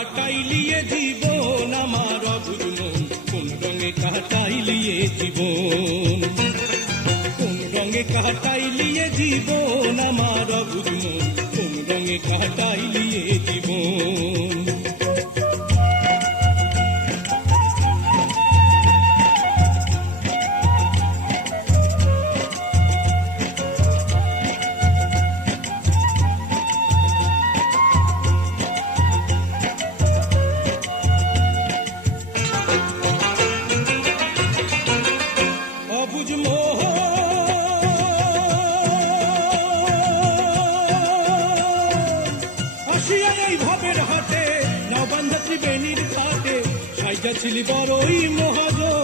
কাটাইলিয়ে জীবন আমার অবুঝ মন, কোন রঙে কাটাইলিয়ে জীবন, কোন রঙে কাটাইলিয়ে জীবন আমার অবুঝ মন, কোন রঙে কাটাইলিয়ে জীবন। ছিলি বড়ই মহাজন,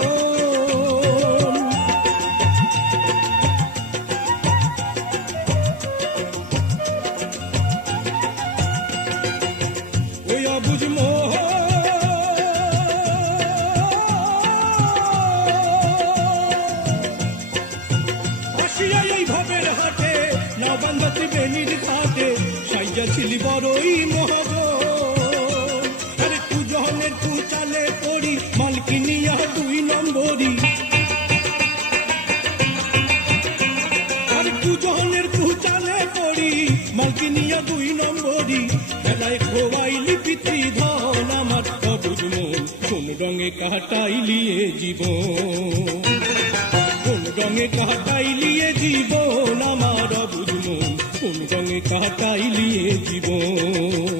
ওই অবুঝ মোহ আসিয়া এই ভবের হাটে, নবান্ধা ত্রিবেণীর ঘাটে সাইজা ছিলি বড়ই মহাজন। মালকিনিয়া দুই নম্বরী, আর দুজনের কুচালে পড়ি মালকিনিয়া দুই নম্বরী। খেলায় খোয়াইলি পিতৃধন আমার অবুঝ মন, কোন রঙে কাটাইলিয়ে জীবন, কোন রঙে কাটাইলিয়ে জীবন আমার অবুঝ মন, কোন রঙে কাটাইলিয়ে জীবন।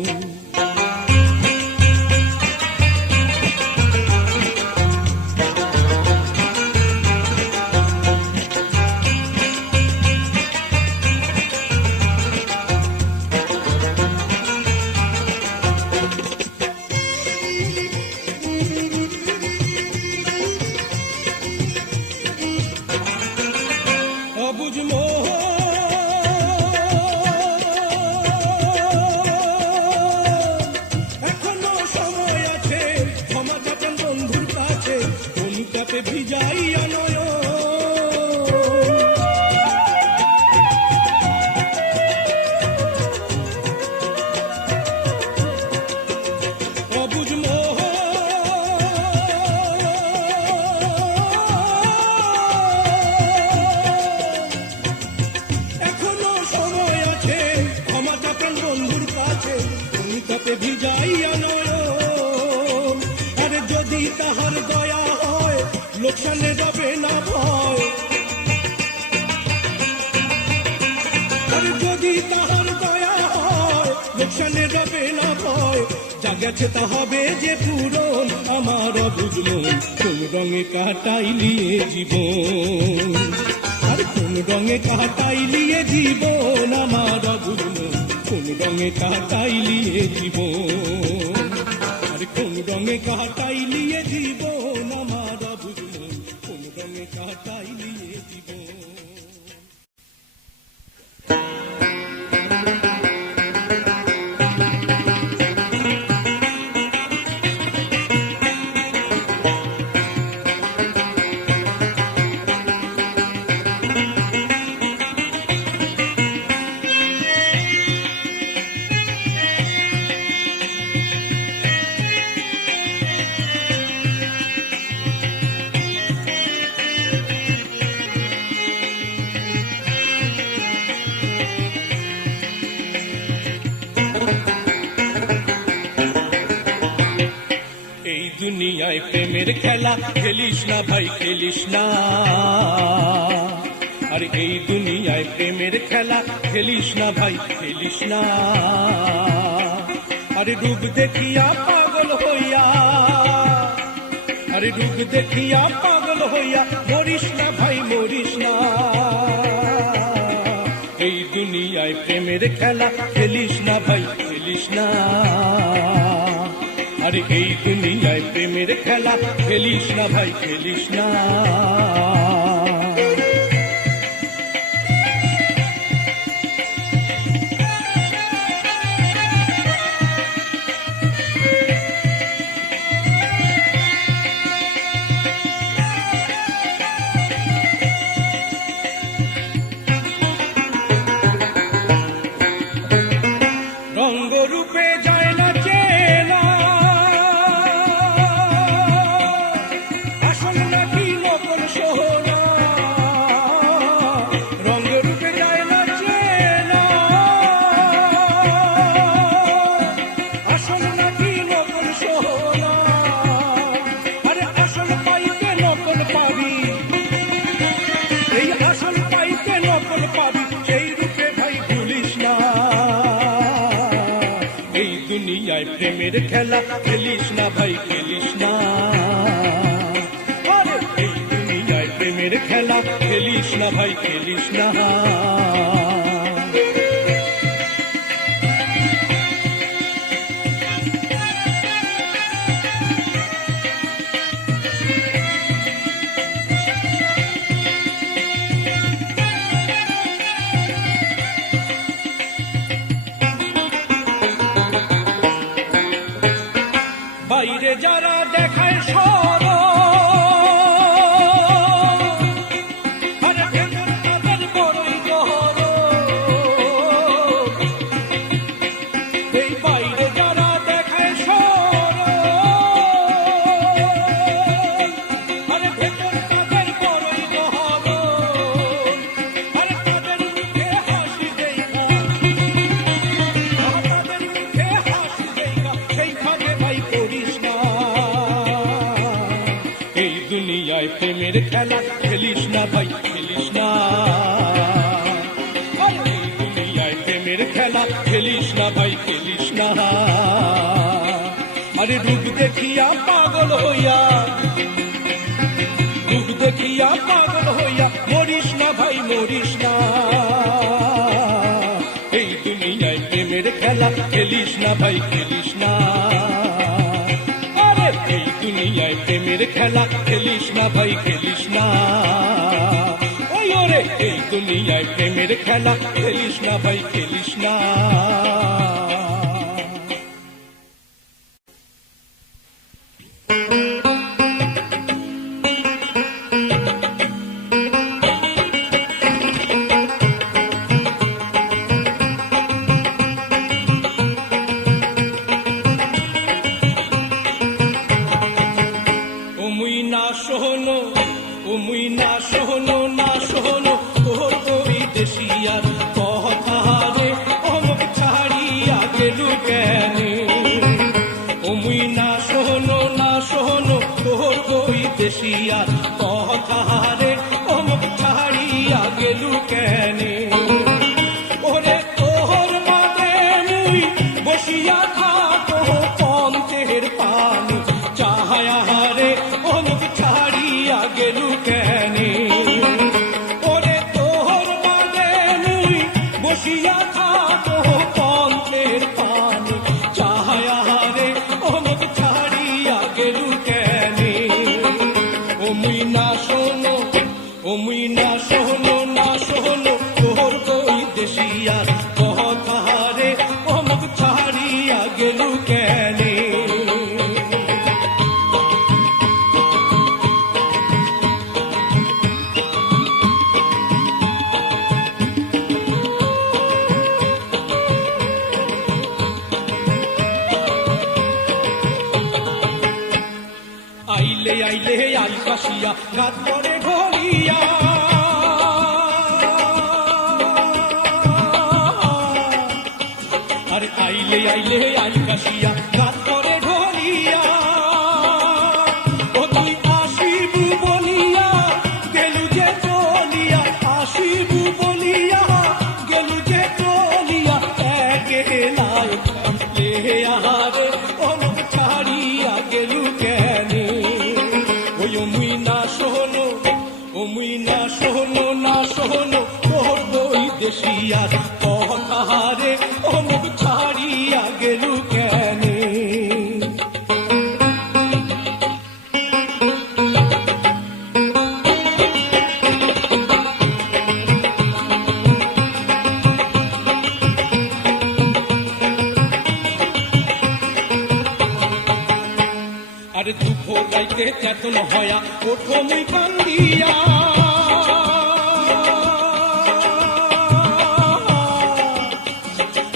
ভিজাইয়া নয়ন, আরে যদি তাহার দয়া হয় লোকসানে যাবে না ভয়, আরে যদি তাহার দয়া হয় লোকসানে যাবে না ভয়। যা গেছে তা হবে যে পূরণ আমার অবুঝ মন, কোন রঙে কাটাইলিয়ে জীবন, আর কোন রঙে কাটাইলিয়ে জীবন আমার অবুঝ মন, কোন রঙে কাটাইলিয়ে জীবন, আর কোন রঙে কাটাইলিয়ে জীবন আমার অবুঝ মন, কোন রঙে কাটাইলিয়ে জীবন। দুনিয়ায় প্রেমের খেলা খেলিস না ভাই, খেলিস না, আর এই দুনিয়ায় প্রেমের খেলা খেলিস না ভাই, খেলিস না। আরে রূপ দেখিয়া পাগল হইয়া, আরে রূপ দেখিয়া পাগল হইয়া মরিস না ভাই, মরিস না। এই দুনিয়ায় প্রেমের খেলা খেলিস না ভাই, খেলিস না, আরে এই দুনিয়ায় প্রেমের খেলা খেলিস না ভাই, খেলিস না। রঙ্গরূপে যায় না চেনা, প্রেমের খেলা খেলিস না ভাই খেলিস না, আরে এই দুনিয়ায় প্রেমের খেলা খেলিস না ভাই খেলিস না। বাইরে যারা দেখায় সরব, আরে ভেতর তাদের বড়ই গহরব। এই বাইরে যারা দেখায় সরব, আরে ভেতর তাদের বড়ই গহরব। আরে তাদের মুখে হাসি দেখা, তাদের মুখে হাসি দেখা, সেই ভাগে ভাই করিস না। এই দুনিয়ায় প্রেমের খেলা খেলিস না ভাই খেলিস না, এই দুনিয়ায় প্রেমের খেলা খেলিস না ভাই খেলিস না। আরে রূপ দেখিয়া পাগল হইয়া, রূপ দেখিয়া পাগল হইয়া মরিস না ভাই মরিস না। এই দুনিয়ায় প্রেমের খেলা খেলিস না ভাই খেলিস না, আরে এই দুনিয়ায় প্রেমের খেলা খেলিস না ভাই খেলিস না। ওই ওরে এই দুনিয়ায় প্রেমের খেলা খেলিস না ভাই খেলিস না। শোনো ও মুই না শোনো না শোনো তোর কবি দেশিয়ার কথা রে, অমুক ছাড়িয়া গেলু কেন। ও মুই না শোনো তোর কবি দেশিয়ার কথা রে, অমুক ছাড়িয়া গেলু কেন। ওরে তোর মানে মুই বসিয়া থাকো পন্থের পানি চাহায়া রে, অমুক ছাড়িয়া গেলু কেন। ওরে তোর মানে মুই বসিয়া থাকো পন্থের পানি চাহায়া রে, অমুক ছাড়িয়া গেলু কেন। ও মুই না শোনো না শোনো তোর কই দেশিয়ার কথা রে, অমুক ছাড়িয়া গেলু কেন। আইলে আইলে আলকাশিয়া রাত পরে ঘরিয়া, আরে আইলে আইলে আলকাশিয়া রাত পরে ঘরিয়া। ও তুই আসিবু বলিয়া গেলু যে চলিয়া, আসিবু বলিয়া গেলু যে চলিয়া, একেলাই লে আহারে অমুক ছাড়িয়া গেলু কেন। ওই মুই না শোনো না শোনো তোর বই দেশিয়ার কথা রে, অমুক ছাড়িয়া গেলু কেন। আরে দুঃখ গাইতে চেতন হয়া ওঠো মুই কান্দিয়া,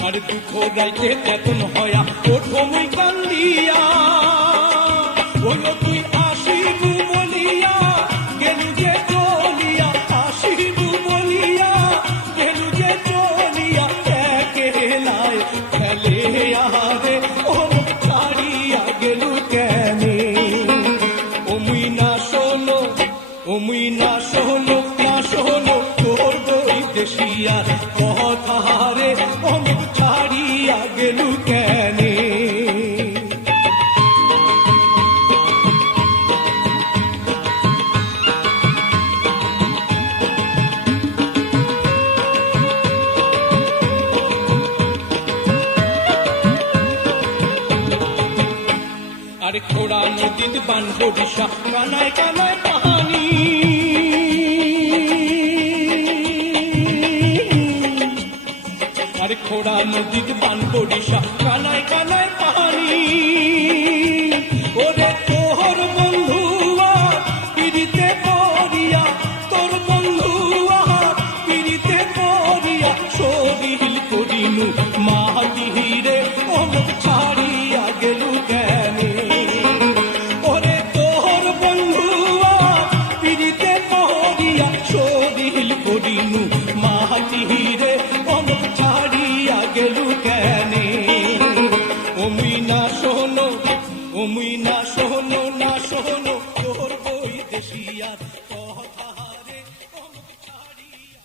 আরে দুঃখ গাইতে চেতন হয়া ওঠো মুই কান্দিয়া। ওই তুই আসিবু বলিয়া গেলু যে চলিয়া, আসিবু বলিয়া গেলু যে চলিয়া, একেলাই ফেলে আহারে অমুক ছাড়িয়া গেলু কেন। ও মুই না শোনো না শোনো তোর বই দেশিয়ার কথা রে, অমুক ছাড়িয়া গেলু কেন। পান বরিশা কানায় কানায় পানি আরে খোড়া নদীর পান বরিশা কানায় কানায় পানি ওরে তোর বন্ধু পিড়িতে পড়িয়া তোর বন্ধু পিড়িতে পড়িয়া শরীর করিনু মাটিরে অমুক ছাড়িয়া গেলু কেনে ওরে তোর বন্ধু পিড়িতে পড়িয়া শরীর করিনু মাটিরে অমুক ছাড়িয়া গেলু কেনে অমুই না শোনো না শোনো তোর বই দেশিয়ার কথা রে অমুক ছাড়িয়া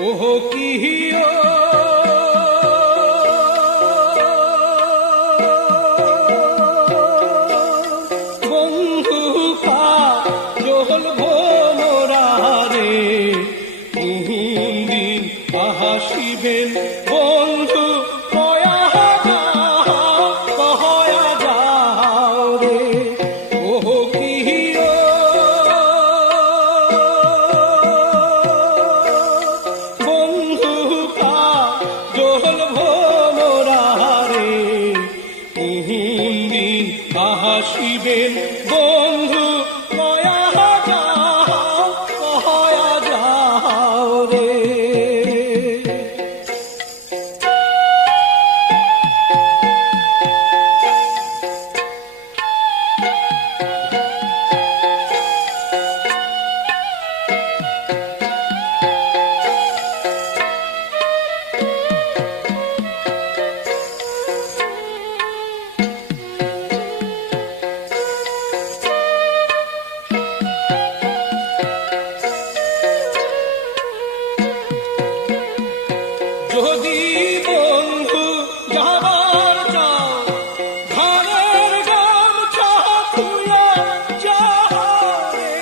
ওহো কিহিও বন্ধু কা জোহল ভোমরা রে দিন হাসিবেন বন্ধু কয়া যাও রে ওহো কিহিও হাসিবেন বন্ধু কয়া যাও রে যদি বন্ধু যাবার চাও ঘরের গামছা খুলে যাও রে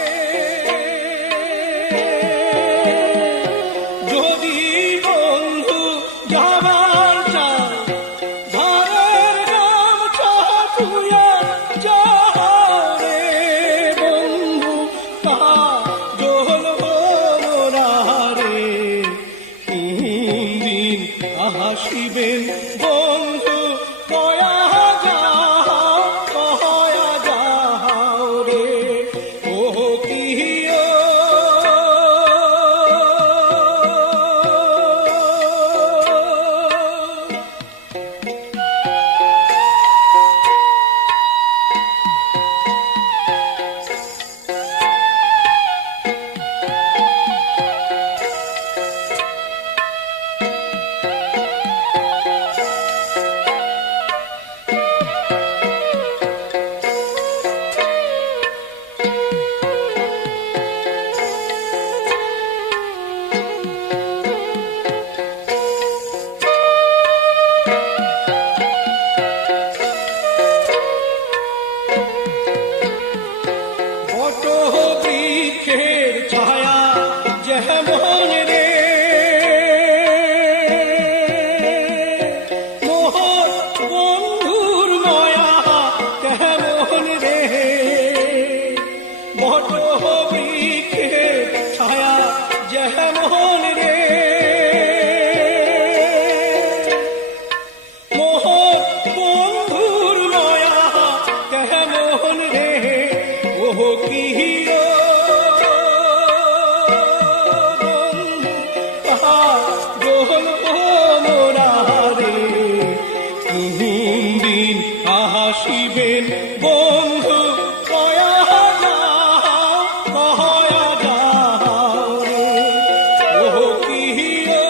যদি বন্ধু যাবার চাও ঘরের গামছা খুলে যাও রে বন্ধু কাহা জোহল ভোমরা রে হাসিবেন বন্ধু কয়া যাও রে ওহো কিহিও বৃক্ষের ছায়া যেমন রে মোহর বন্ধুর মায়া কেমন রে বট বৃক্ষের ছায়া যেমন রে মোহর বন্ধুর মায়া কেমন রে ওহো কিহিও জোহল ভোমরা রে দিন হাসিবেন বন্ধু কয়া যাও রে ওহো কিহিও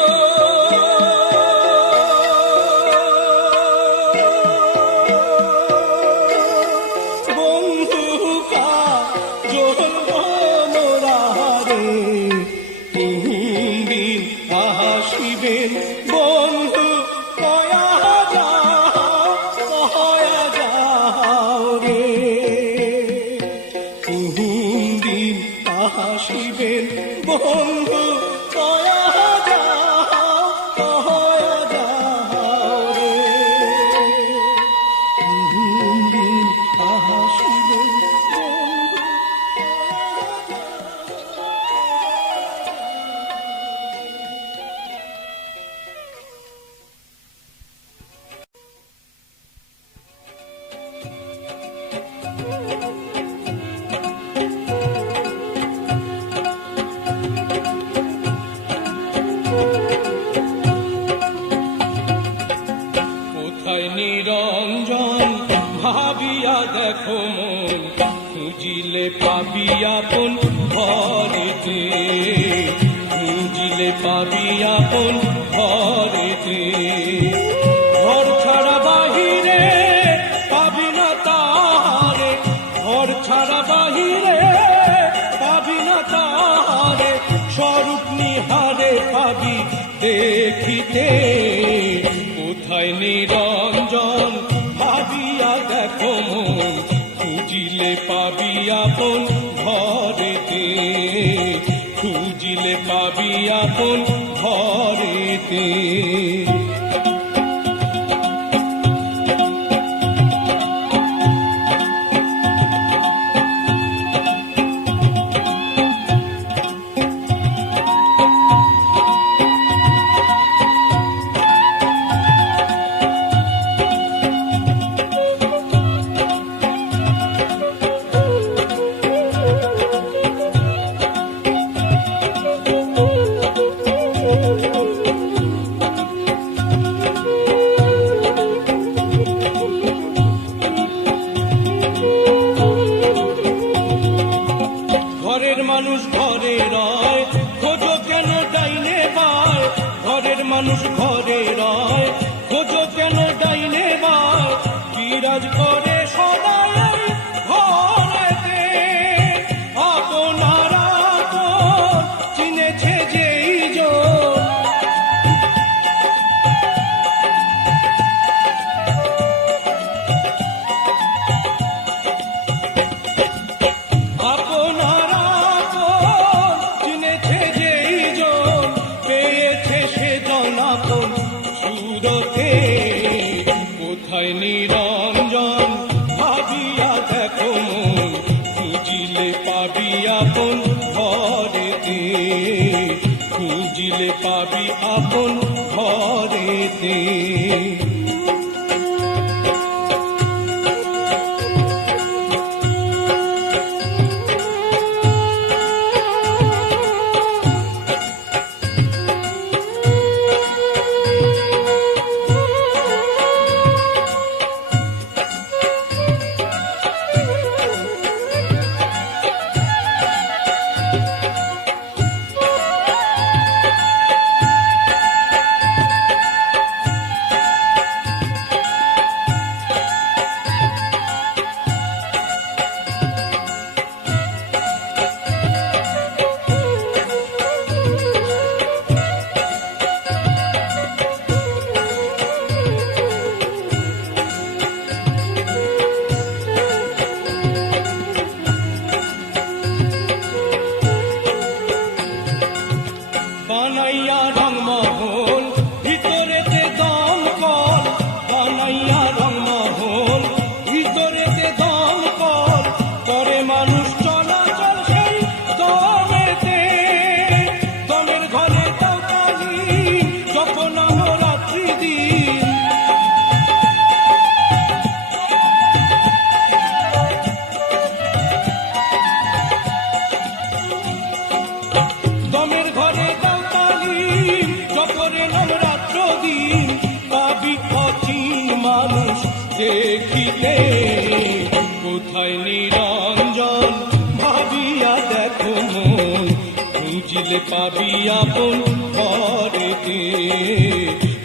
ভাবিয়া দেখো মন, খুঁজিলে পাবি আপন ঘরেতে, খুঁজিলে পাবি আপন ঘরেতে। ঘর ছাড়া বাহিরে পাবি না তাহারে, ঘর ছাড়া বাহিরে পাবি না তাহারে, স্বরূপ নিহারে পাবি দেখিতে। কোথায় নিরঞ্জন ভাবিয়া দেখো মন, খুঁজিলে পাবি আপন ঘরেতে, খুঁজিলে পাবি আপন ঘরেতে। ঘরের মানুষ ঘরে রয়, খোঁজো কেন ডাইনে বায়, ঘরের মানুষ ঘরে রয়, খোঁজো কেন ডাইনে বায়, বিরাজ করে সদাই ঘরেতে। আপনারা তো চিনেছে যেই জন, আপনারা তো চিনেছে যেই জন, পেয়েছে সে জন আপন সুরতে। কোথায় নিরঞ্জন ভাবিয়া দেখো মন, খুঁজিলে পাবি আপন ঘরেতে, খুঁজিলে পাবি আপন ঘরেতে। বানাইয়া রংমহল ভিতরেতে দমকল, বানাইয়া রংমহল ভিতরেতে দমকল, করে মানুষ চলাচল সেই দমেতে। দমের ঘরে দাও তালি যখন নবরাত্রি দিন, দমের ঘরে দাও তালি যখন নবরাত্র দিন, পাবি অচিন মানুষ দেখিতে। কোথায় নিরঞ্জন ভাবিয়া দেখো মন, খুঁজিলে পাবি আপন ঘরেতে,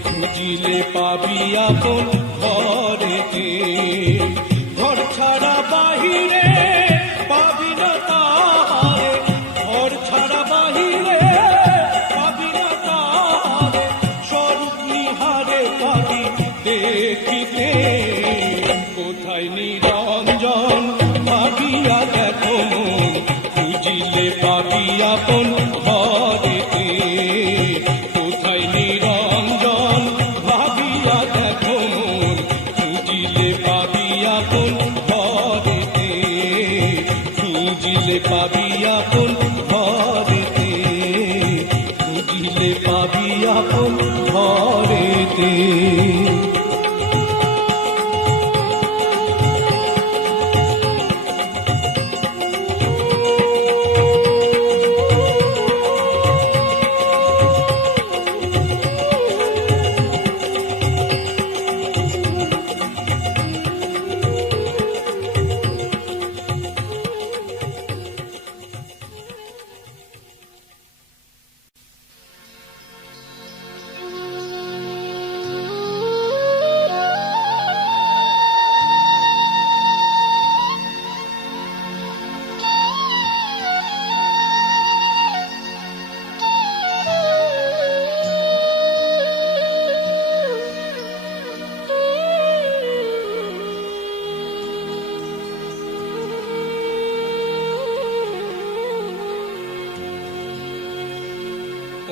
খুঁজিলে পাবি আপন ঘরেতে। ঘর ছাড়া বাহিরে পাবি না তাহারে, ঘর ছাড়া বাহিরে পাবি না তাহারে, স্বরূপ নিহারে পাবি দেখিতে। কোথায় নিরঞ্জন ভাবিয়া দেখো মন, খুঁজিলে পাবি আপন ঘরেতে। কোথায় নিরঞ্জন ভাবিয়া দেখো মন, খুঁজিলে পাবি আপন ঘরেতে, খুঁজিলে পাবি আপন ঘরেতে, খুঁজিলে পাবি আপন ঘরেতে।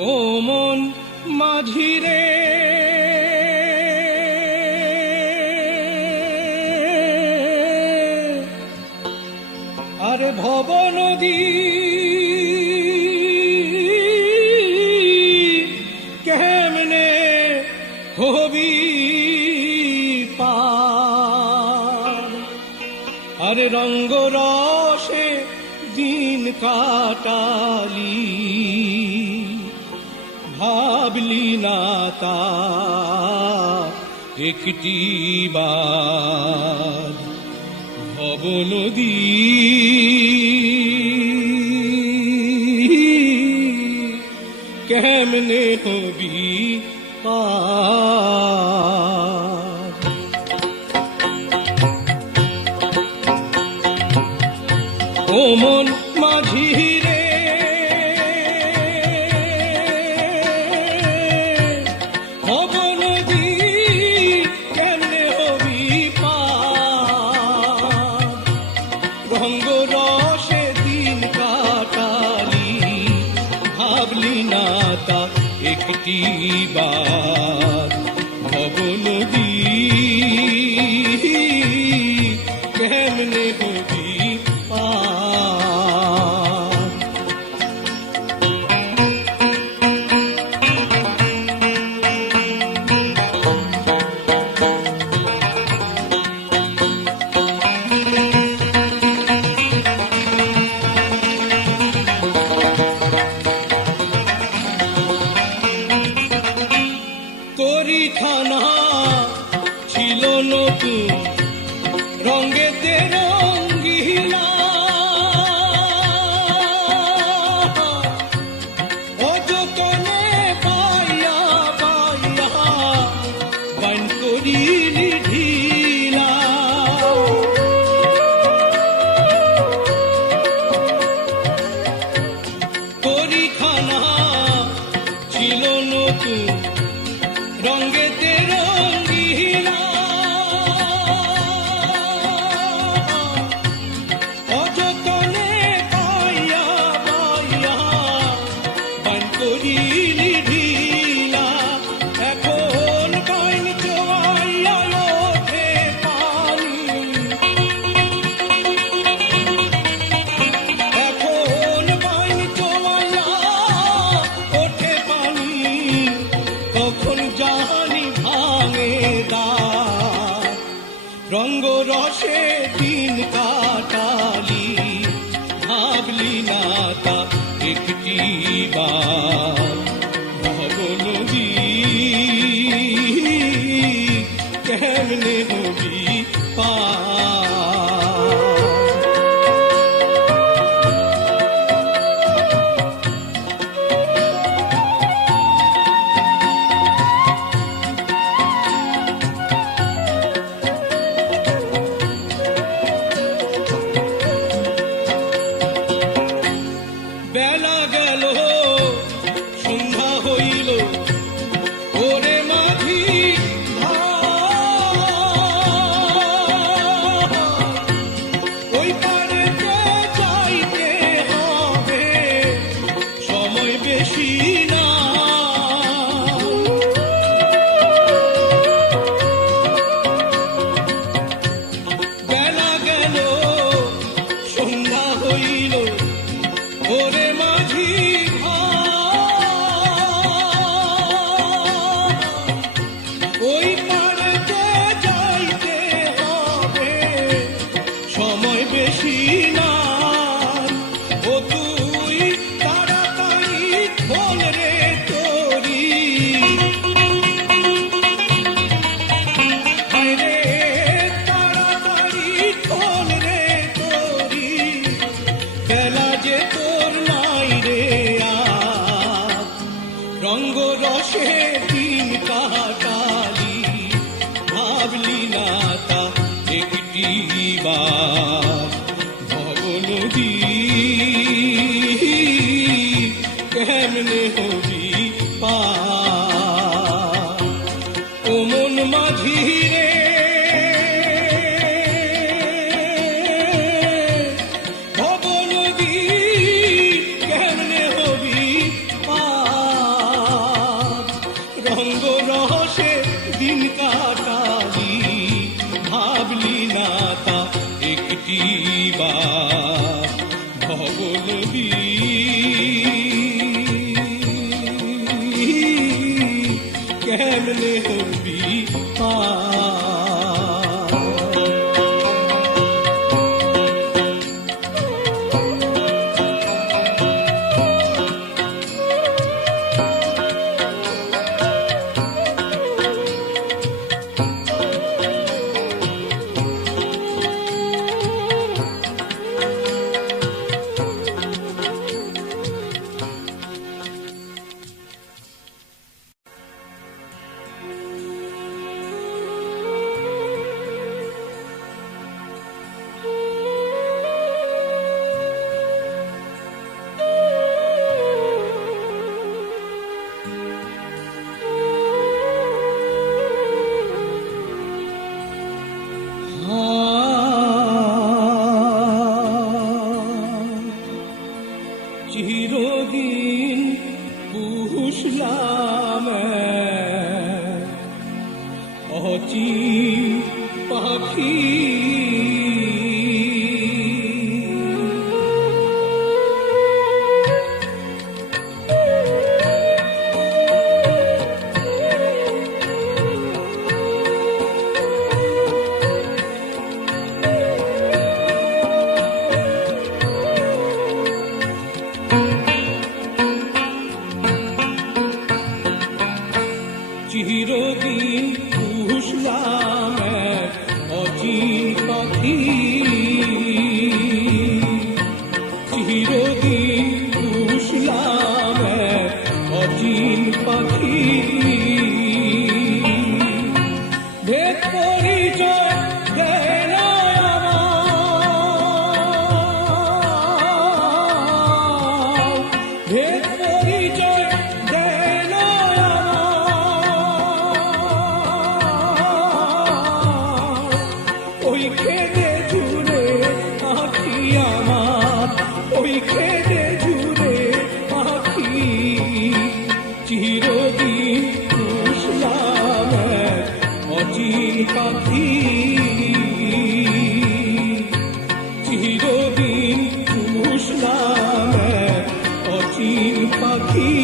ও মন মাঝিরে আরে ভব নদী কেমনে হবি পার আরে রঙ্গ রসে দিন কাটালি ভাবলি না তা একটি বার ভব নদী কেমনে হবি পার ও মন মাঝি রে ভব নদী কেমনে হবি পার রঙ্গ রসে দিন কাটালি ভাবলি না তা একটি বার ভব নদী কেমনে হবি তরিখানা ছিল নতুন রঙেতে রঙ্গিলা অযতনে পাইয়া পাইয়া বাইন করিলি ঢিলা তরিখানা ছিল নতুন রঙ্গেতে রঙ্গিলা অযতনে পাইয়া পাইয়া বান করিলি ঢিলা এখন বাইন জোয়াইয়া ওঠে পানি এখন বাইন জোয়াইয়া ওঠে পানি তখন জানি ভাঙে দার রঙ্গ রসে দিন কাটালি ভাবলি না তা একটি বার ভব নদী কেমনে হবি পার বেলা গেল সন্ধ্যা হইল ওরে মাঝি ওই পারেতে যাইতে হবে সময় বেশি না বেলা গেল সন্ধ্যা হইল ওরে মাঝি ওই পারেতে যাইতে হবে সময় বেশি না ও তুই তাড়াতাড়ি খোল রে তোরি রে তাড়াতাড়ি খোল রে তোরি বেলা যে তোর নাই রে রঙ্গ রসে দিন কাটালি ভাবলি না তা একটি বার ভব নদী কেমনে হবি পার ও মন মাঝি রে ভব নদী কেমনে হবি পার মিটিবা ভবনদী কেমনে হবি চিরদিন পুষলাম অচিন পাখি চিরদিন পুষলাম অচিন পাখি চিরদিন পুষলাম অচিন পাখি ভেদ পরিচয় দেয় না আমার ভেদ পরিচয় দেয় না ওই খেতে ঝুরে আখি আমার ওই খেতে ঝুরে আখি চিরদিন পুষলাম অচিন পাখি চিরদিন পুষলাম অচিন পাখি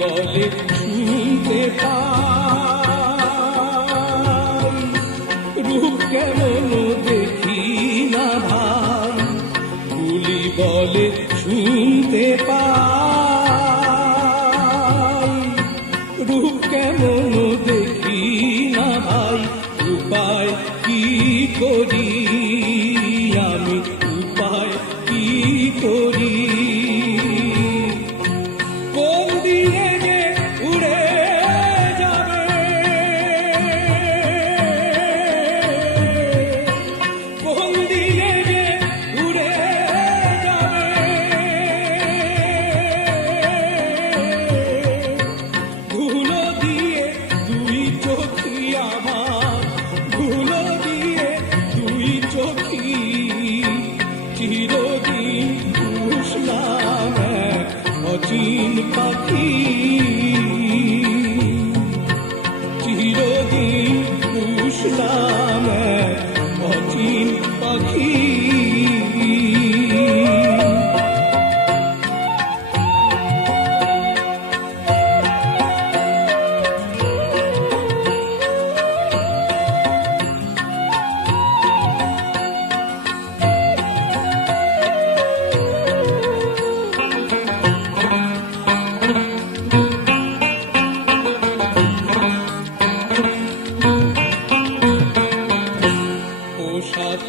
বলে শুনতে পাই রূপ কেমন দেখি না ভাই গুলি বলে শুনতে পাই রূপ কেমন দেখি না ভাই উপায় কি করি আমি উপায় কি করি কোন দিকে যে উড়ে যাবে কোন দিকে যে উড়ে যাবে ধুলো দিয়ে দুই চোখি আমার ধুলো দিয়ে দুই চোখি চিরদিন পুষলাম অচিন পাখি চিরদিন পুষলাম অচিন পাখি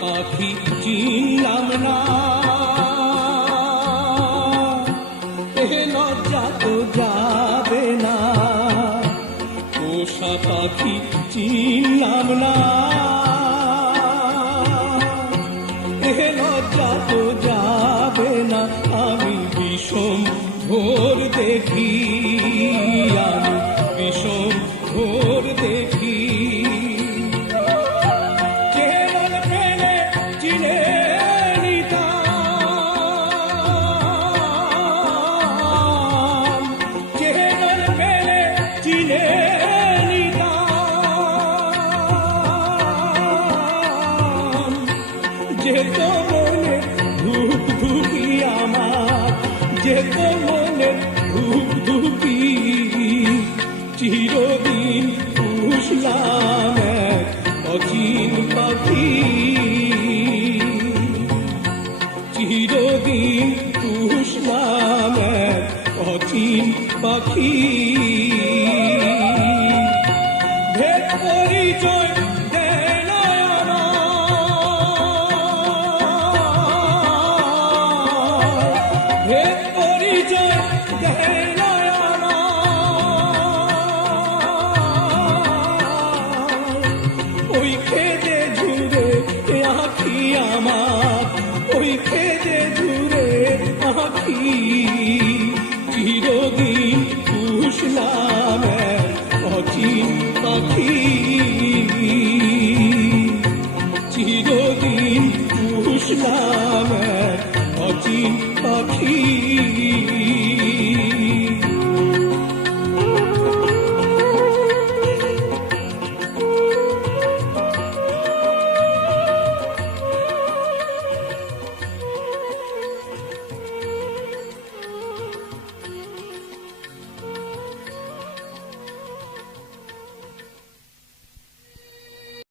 পাখি চিনলাম না এ লজ্জা তো যাবে না পোষা পাখি চিনলাম না এ লজ্জা তো ঘোর দেখি, আমি বিষম ঘোর দেখি। কেবল পেলে চিনে নিতাম, কেবল পেলে চিনে নিতাম। যেত মনে ধূপ ধুপি আমার, যেত মনে ধূপ ধুপি, চিরদিন পুষলাম এক অচিন পাখি, চিরদিন পুষলাম এক অচিন পাখি। ভেদ পরিচয় দেয় না আমার, ভেদ পরিচয় দেয় না আমার। ওই খেতে ঝুরে আঁখি আমার, ওই খেতে ঝুরে আঁখি, চিরদিন পুষলাম এক অচিন পাখি, চিরদিন পুষলাম এক অচিন পাখি।